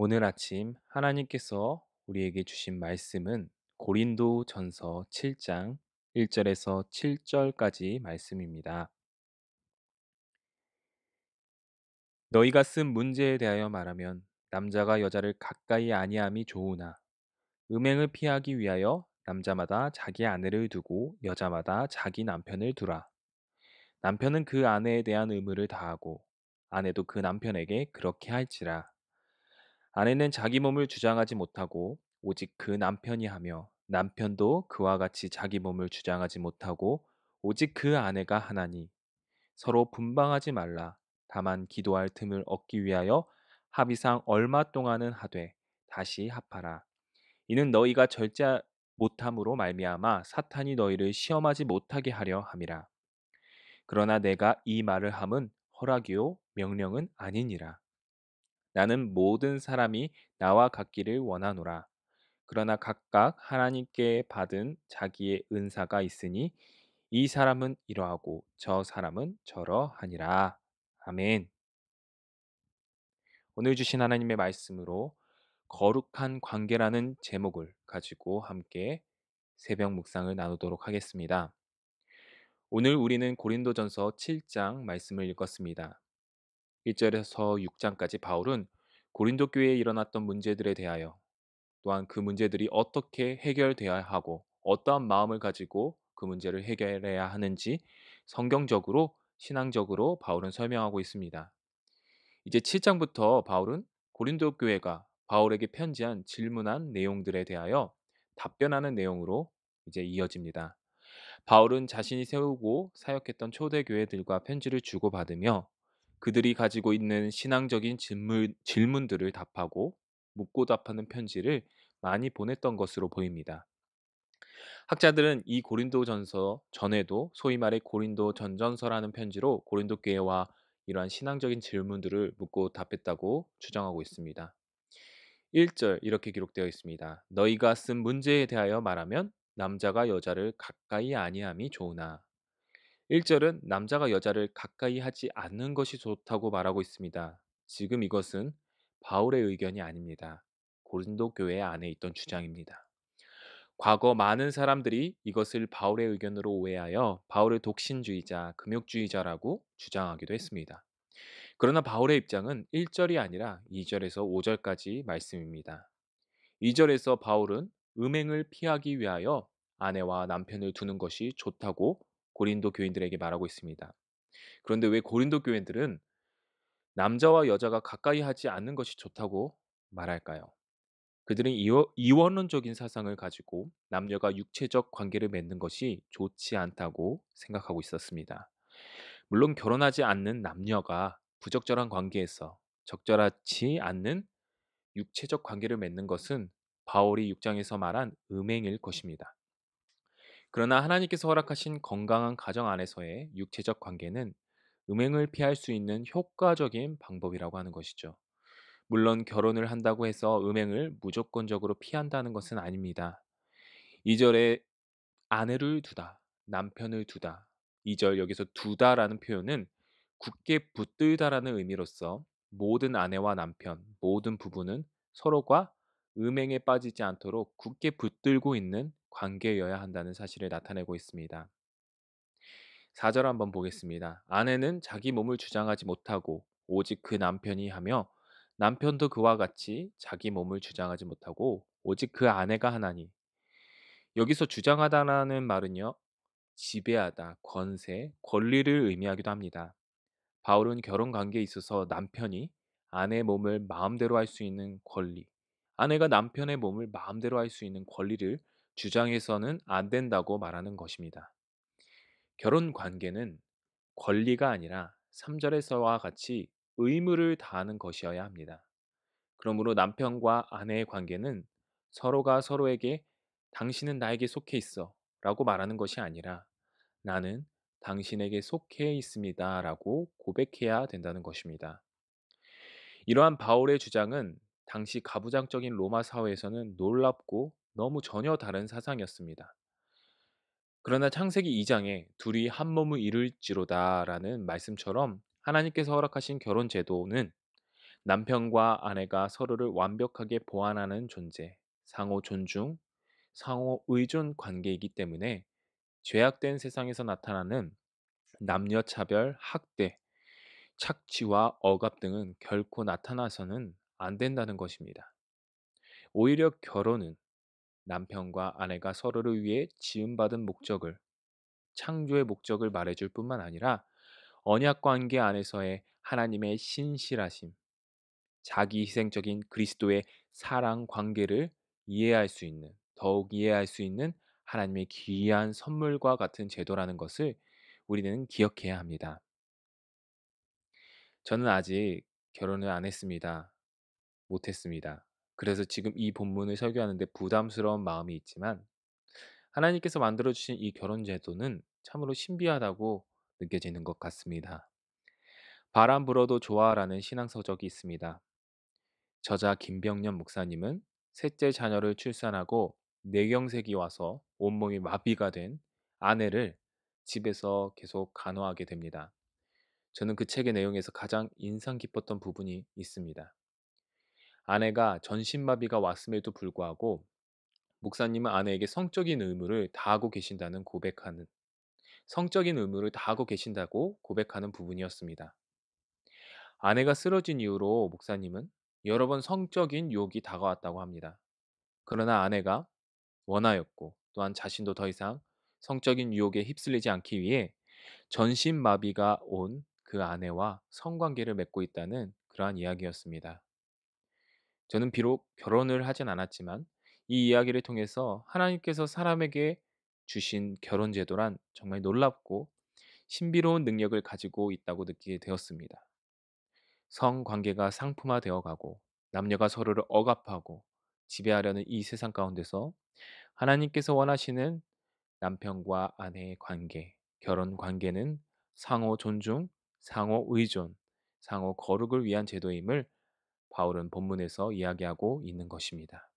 오늘 아침 하나님께서 우리에게 주신 말씀은 고린도 전서 7장 1절에서 7절까지 말씀입니다. 너희가 쓴 문제에 대하여 말하면 남자가 여자를 가까이 아니함이 좋으나 음행을 피하기 위하여 남자마다 자기 아내를 두고 여자마다 자기 남편을 두라. 남편은 그 아내에 대한 의무를 다하고 아내도 그 남편에게 그렇게 할지라. 아내는 자기 몸을 주장하지 못하고 오직 그 남편이 하며 남편도 그와 같이 자기 몸을 주장하지 못하고 오직 그 아내가 하나니 서로 분방하지 말라. 다만 기도할 틈을 얻기 위하여 합의상 얼마 동안은 하되 다시 합하라. 이는 너희가 절제 못함으로 말미암아 사탄이 너희를 시험하지 못하게 하려 함이라. 그러나 내가 이 말을 함은 허락이요 명령은 아니니라. 나는 모든 사람이 나와 같기를 원하노라. 그러나 각각 하나님께 받은 자기의 은사가 있으니 이 사람은 이러하고 저 사람은 저러하니라. 아멘. 오늘 주신 하나님의 말씀으로 거룩한 관계라는 제목을 가지고 함께 새벽 묵상을 나누도록 하겠습니다. 오늘 우리는 고린도전서 7장 말씀을 읽었습니다. 1절에서 6장까지 바울은 고린도 교회에 일어났던 문제들에 대하여 또한 그 문제들이 어떻게 해결되어야 하고 어떠한 마음을 가지고 그 문제를 해결해야 하는지 성경적으로 신앙적으로 바울은 설명하고 있습니다. 이제 7장부터 바울은 고린도 교회가 바울에게 편지한 질문한 내용들에 대하여 답변하는 내용으로 이제 이어집니다. 바울은 자신이 세우고 사역했던 초대 교회들과 편지를 주고받으며 그들이 가지고 있는 신앙적인 질문들을 답하고 묻고 답하는 편지를 많이 보냈던 것으로 보입니다. 학자들은 이 고린도전서 전에도 소위 말해 고린도 전전서라는 편지로 고린도 교회와 이러한 신앙적인 질문들을 묻고 답했다고 주장하고 있습니다. 1절 이렇게 기록되어 있습니다. 너희가 쓴 문제에 대하여 말하면 남자가 여자를 가까이 아니함이 좋으나 1절은 남자가 여자를 가까이 하지 않는 것이 좋다고 말하고 있습니다. 지금 이것은 바울의 의견이 아닙니다. 고린도 교회 안에 있던 주장입니다. 과거 많은 사람들이 이것을 바울의 의견으로 오해하여 바울을 독신주의자, 금욕주의자라고 주장하기도 했습니다. 그러나 바울의 입장은 1절이 아니라 2절에서 5절까지 말씀입니다. 2절에서 바울은 음행을 피하기 위하여 아내와 남편을 두는 것이 좋다고 고린도 교인들에게 말하고 있습니다. 그런데 왜 고린도 교인들은 남자와 여자가 가까이 하지 않는 것이 좋다고 말할까요? 그들은 이원론적인 사상을 가지고 남녀가 육체적 관계를 맺는 것이 좋지 않다고 생각하고 있었습니다. 물론 결혼하지 않는 남녀가 부적절한 관계에서 적절하지 않는 육체적 관계를 맺는 것은 바울이 6장에서 말한 음행일 것입니다. 그러나 하나님께서 허락하신 건강한 가정 안에서의 육체적 관계는 음행을 피할 수 있는 효과적인 방법이라고 하는 것이죠. 물론 결혼을 한다고 해서 음행을 무조건적으로 피한다는 것은 아닙니다. 2절에 아내를 두다, 남편을 두다. 2절 여기서 두다라는 표현은 굳게 붙들다라는 의미로서 모든 아내와 남편, 모든 부부는 서로가 음행에 빠지지 않도록 굳게 붙들고 있는 관계여야 한다는 사실을 나타내고 있습니다. 4절 한번 보겠습니다. 아내는 자기 몸을 주장하지 못하고 오직 그 남편이 하며 남편도 그와 같이 자기 몸을 주장하지 못하고 오직 그 아내가 하나니 여기서 주장하다라는 말은요. 지배하다, 권세, 권리를 의미하기도 합니다. 바울은 결혼 관계에 있어서 남편이 아내의 몸을 마음대로 할 수 있는 권리, 아내가 남편의 몸을 마음대로 할 수 있는 권리를 주장해서는 안 된다고 말하는 것입니다. 결혼 관계는 권리가 아니라 3절에서와 같이 의무를 다하는 것이어야 합니다. 그러므로 남편과 아내의 관계는 서로가 서로에게 당신은 나에게 속해 있어 라고 말하는 것이 아니라 나는 당신에게 속해 있습니다 라고 고백해야 된다는 것입니다. 이러한 바울의 주장은 당시 가부장적인 로마 사회에서는 놀랍고 너무 전혀 다른 사상이었습니다. 그러나 창세기 2장에 둘이 한 몸을 이룰지로다라는 말씀처럼 하나님께서 허락하신 결혼 제도는 남편과 아내가 서로를 완벽하게 보완하는 존재, 상호 존중, 상호 의존 관계이기 때문에 죄악된 세상에서 나타나는 남녀 차별, 학대, 착취와 억압 등은 결코 나타나서는 안 된다는 것입니다. 오히려 결혼은 남편과 아내가 서로를 위해 지음받은 목적을, 창조의 목적을 말해줄 뿐만 아니라 언약 관계 안에서의 하나님의 신실하심, 자기 희생적인 그리스도의 사랑 관계를 더욱 이해할 수 있는 하나님의 귀한 선물과 같은 제도라는 것을 우리는 기억해야 합니다. 저는 아직 결혼을 안 했습니다. 못 했습니다. 그래서 지금 이 본문을 설교하는데 부담스러운 마음이 있지만 하나님께서 만들어 주신 이 결혼 제도는 참으로 신비하다고 느껴지는 것 같습니다. 바람 불어도 좋아라는 신앙서적이 있습니다. 저자 김병년 목사님은 셋째 자녀를 출산하고 뇌경색이 와서 온몸이 마비가 된 아내를 집에서 계속 간호하게 됩니다. 저는 그 책의 내용에서 가장 인상 깊었던 부분이 있습니다. 아내가 전신마비가 왔음에도 불구하고 목사님은 아내에게 성적인 의무를 다하고 계신다고 고백하는 부분이었습니다. 아내가 쓰러진 이후로 목사님은 여러 번 성적인 유혹이 다가왔다고 합니다. 그러나 아내가 원하였고 또한 자신도 더 이상 성적인 유혹에 휩쓸리지 않기 위해 전신마비가 온 그 아내와 성관계를 맺고 있다는 그러한 이야기였습니다. 저는 비록 결혼을 하진 않았지만 이 이야기를 통해서 하나님께서 사람에게 주신 결혼 제도란 정말 놀랍고 신비로운 능력을 가지고 있다고 느끼게 되었습니다. 성관계가 상품화되어 가고 남녀가 서로를 억압하고 지배하려는 이 세상 가운데서 하나님께서 원하시는 남편과 아내의 관계, 결혼 관계는 상호 존중, 상호 의존, 상호 거룩을 위한 제도임을 바울은 본문에서 이야기하고 있는 것입니다.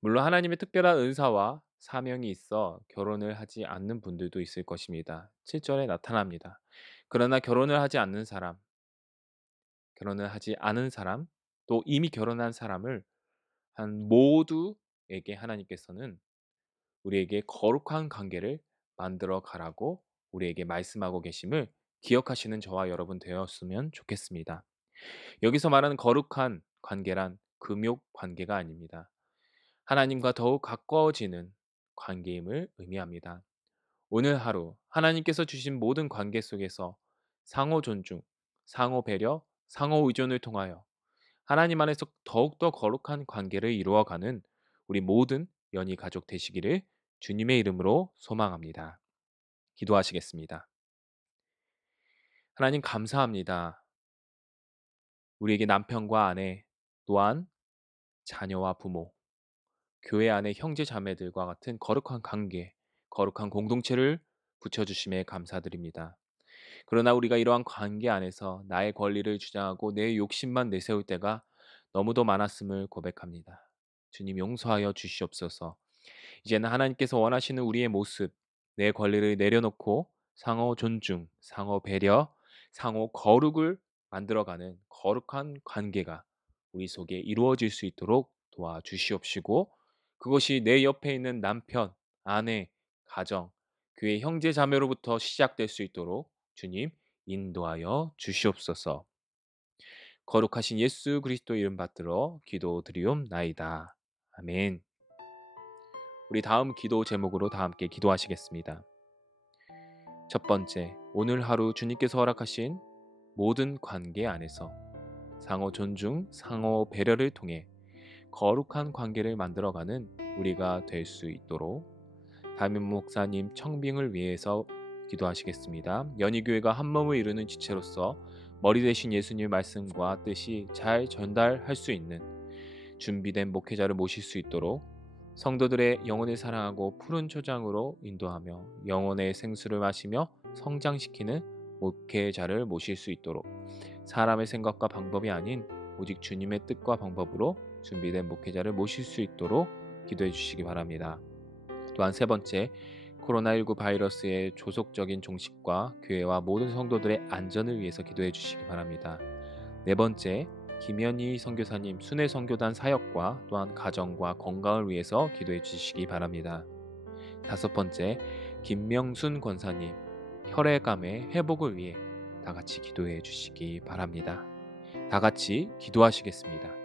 물론 하나님의 특별한 은사와 사명이 있어 결혼을 하지 않는 분들도 있을 것입니다. 7절에 나타납니다. 그러나 결혼을 하지 않은 사람, 또 이미 결혼한 사람을 한 모두에게 하나님께서는 우리에게 거룩한 관계를 만들어 가라고 우리에게 말씀하고 계심을 기억하시는 저와 여러분 되었으면 좋겠습니다. 여기서 말하는 거룩한 관계란 금욕 관계가 아닙니다. 하나님과 더욱 가까워지는 관계임을 의미합니다. 오늘 하루 하나님께서 주신 모든 관계 속에서 상호 존중, 상호 배려, 상호 의존을 통하여 하나님 안에서 더욱더 거룩한 관계를 이루어가는 우리 모든 연희 가족 되시기를 주님의 이름으로 소망합니다. 기도하시겠습니다. 하나님 감사합니다. 우리에게 남편과 아내, 또한 자녀와 부모, 교회 안의 형제 자매들과 같은 거룩한 관계, 거룩한 공동체를 붙여주심에 감사드립니다. 그러나 우리가 이러한 관계 안에서 나의 권리를 주장하고 내 욕심만 내세울 때가 너무도 많았음을 고백합니다. 주님 용서하여 주시옵소서. 이제는 하나님께서 원하시는 우리의 모습, 내 권리를 내려놓고 상호 존중, 상호 배려, 상호 거룩을 만들어가는 거룩한 관계가 우리 속에 이루어질 수 있도록 도와주시옵시고 그것이 내 옆에 있는 남편, 아내, 가정, 교회 형제 자매로부터 시작될 수 있도록 주님 인도하여 주시옵소서. 거룩하신 예수 그리스도 이름 받들어 기도드리옵나이다. 아멘. 우리 다음 기도 제목으로 다 함께 기도하시겠습니다. 첫 번째, 오늘 하루 주님께서 허락하신 모든 관계 안에서 상호 존중, 상호 배려를 통해 거룩한 관계를 만들어가는 우리가 될 수 있도록 담임 목사님 청빙을 위해서 기도하시겠습니다. 연희교회가 한 몸을 이루는 지체로서 머리 대신 예수님의 말씀과 뜻이 잘 전달할 수 있는 준비된 목회자를 모실 수 있도록 성도들의 영혼을 사랑하고 푸른 초장으로 인도하며 영혼의 생수를 마시며 성장시키는 목회자를 모실 수 있도록 사람의 생각과 방법이 아닌 오직 주님의 뜻과 방법으로 준비된 목회자를 모실 수 있도록 기도해 주시기 바랍니다. 또한 세 번째, 코로나19 바이러스의 조속적인 종식과 교회와 모든 성도들의 안전을 위해서 기도해 주시기 바랍니다. 네 번째, 김현희 선교사님 순회 선교단 사역과 또한 가정과 건강을 위해서 기도해 주시기 바랍니다. 다섯 번째, 김명순 권사님 혈액암의 회복을 위해 다 같이 기도해 주시기 바랍니다. 다 같이 기도하시겠습니다.